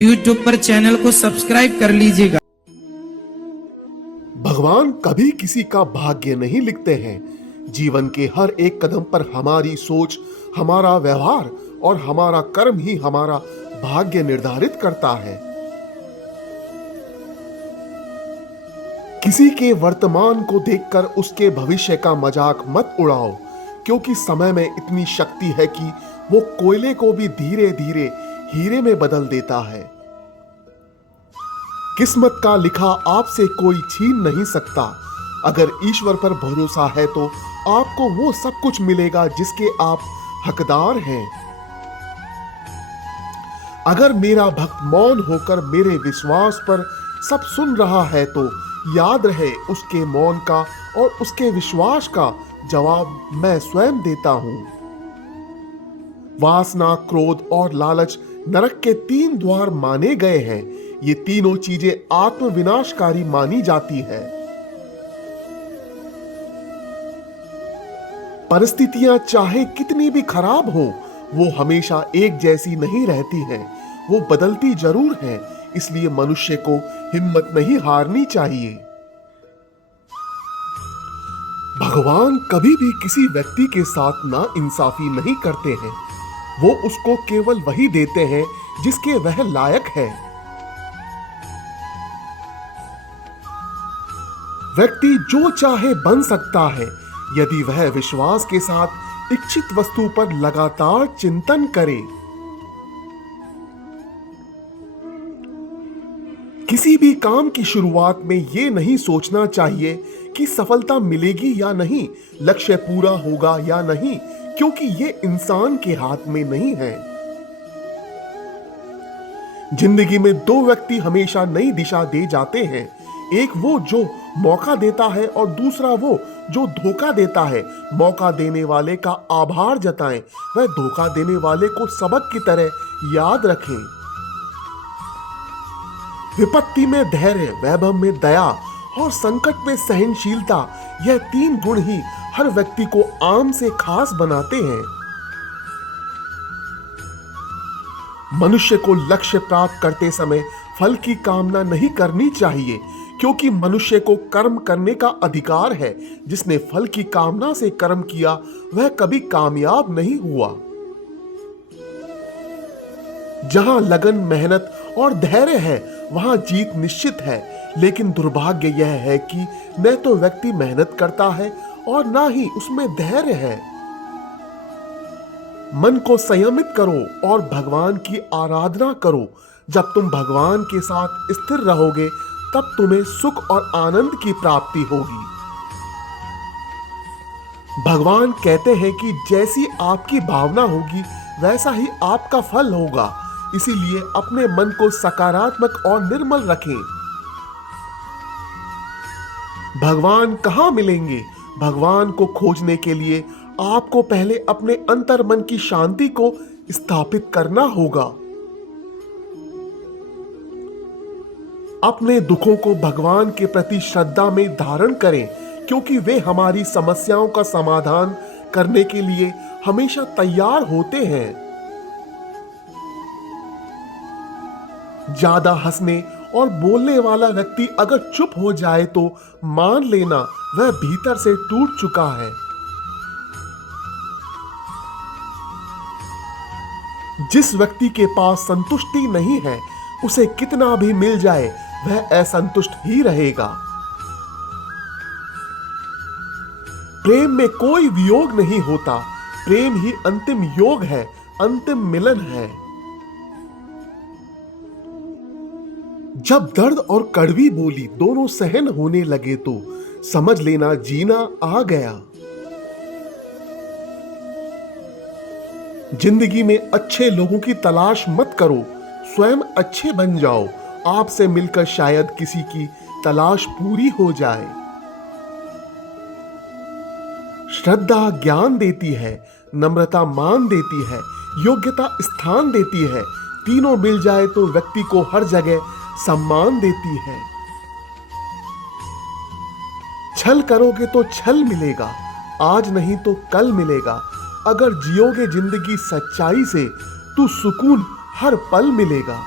YouTube पर channel को subscribe कर लीजिएगा। भगवान कभी किसी का भाग्य नहीं लिखते हैं। जीवन के हर एक कदम पर हमारी सोच, हमारा व्यवहार और हमारा कर्म ही हमारा भाग्य निर्धारित करता है। किसी के वर्तमान को देखकर उसके भविष्य का मजाक मत उड़ाओ, क्योंकि समय में इतनी शक्ति है कि वो कोयले को भी धीरे धीरे हीरे में बदल देता है। किस्मत का लिखा आपसे कोई छीन नहीं सकता। अगर ईश्वर पर भरोसा है तो आपको वो सब कुछ मिलेगा जिसके आप हकदार हैं। अगर मेरा भक्त मौन होकर मेरे विश्वास पर सब सुन रहा है तो याद रहे उसके मौन का और उसके विश्वास का जवाब मैं स्वयं देता हूं। वासना, क्रोध और लालच नरक के 3 द्वार माने गए हैं। ये तीनों चीजें आत्म विनाशकारी मानी जाती है। परिस्थितियां चाहे कितनी भी खराब हो, वो हमेशा एक जैसी नहीं रहती हैं। वो बदलती जरूर हैं। इसलिए मनुष्य को हिम्मत नहीं हारनी चाहिए। भगवान कभी भी किसी व्यक्ति के साथ ना इंसाफी नहीं करते हैं। वो उसको केवल वही देते हैं जिसके वह लायक है। व्यक्ति जो चाहे बन सकता है यदि वह विश्वास के साथ इच्छित वस्तु पर लगातार चिंतन करे। किसी भी काम की शुरुआत में यह नहीं सोचना चाहिए कि सफलता मिलेगी या नहीं, लक्ष्य पूरा होगा या नहीं, क्योंकि यह इंसान के हाथ में नहीं है। जिंदगी में 2 व्यक्ति हमेशा नई दिशा दे जाते हैं। एक वो जो मौका देता है और दूसरा वो जो धोखा देता है। मौका देने वाले का आभार जताएं, वह धोखा देने वाले को सबक की तरह याद रखें। विपत्ति में धैर्य, वैभव में दया और संकट में सहनशीलता, यह 3 गुण ही हर व्यक्ति को आम से खास बनाते हैं। मनुष्य को लक्ष्य प्राप्त करते समय फल की कामना नहीं करनी चाहिए, क्योंकि मनुष्य को कर्म करने का अधिकार है। जिसने फल की कामना से कर्म किया वह कभी कामयाब नहीं हुआ। जहां लगन, मेहनत और धैर्य है वहां जीत निश्चित है। लेकिन दुर्भाग्य यह है कि न तो व्यक्ति मेहनत करता है और ना ही उसमें धैर्य है। मन को संयमित करो और भगवान की आराधना करो। जब तुम भगवान के साथ स्थिर रहोगे तब तुम्हें सुख और आनंद की प्राप्ति होगी। भगवान कहते हैं कि जैसी आपकी भावना होगी वैसा ही आपका फल होगा। इसीलिए अपने मन को सकारात्मक और निर्मल रखें। भगवान कहां मिलेंगे? भगवान को खोजने के लिए आपको पहले अपने अंतर मन की शांति को स्थापित करना होगा। अपने दुखों को भगवान के प्रति श्रद्धा में धारण करें, क्योंकि वे हमारी समस्याओं का समाधान करने के लिए हमेशा तैयार होते हैं। ज्यादा हंसने और बोलने वाला व्यक्ति अगर चुप हो जाए तो मान लेना वह भीतर से टूट चुका है। जिस व्यक्ति के पास संतुष्टि नहीं है, उसे कितना भी मिल जाए वह असंतुष्ट ही रहेगा। प्रेम में कोई वियोग नहीं होता। प्रेम ही अंतिम योग है, अंतिम मिलन है। जब दर्द और कड़वी बोली दोनों सहन होने लगे तो समझ लेना जीना आ गया। जिंदगी में अच्छे लोगों की तलाश मत करो, स्वयं अच्छे बन जाओ। आपसे मिलकर शायद किसी की तलाश पूरी हो जाए। श्रद्धा ज्ञान देती है, नम्रता मान देती है, योग्यता स्थान देती है। तीनों मिल जाए तो व्यक्ति को हर जगह सम्मान देती है। छल करोगे तो छल मिलेगा, आज नहीं तो कल मिलेगा। अगर जियोगे जिंदगी सच्चाई से तो सुकून हर पल मिलेगा।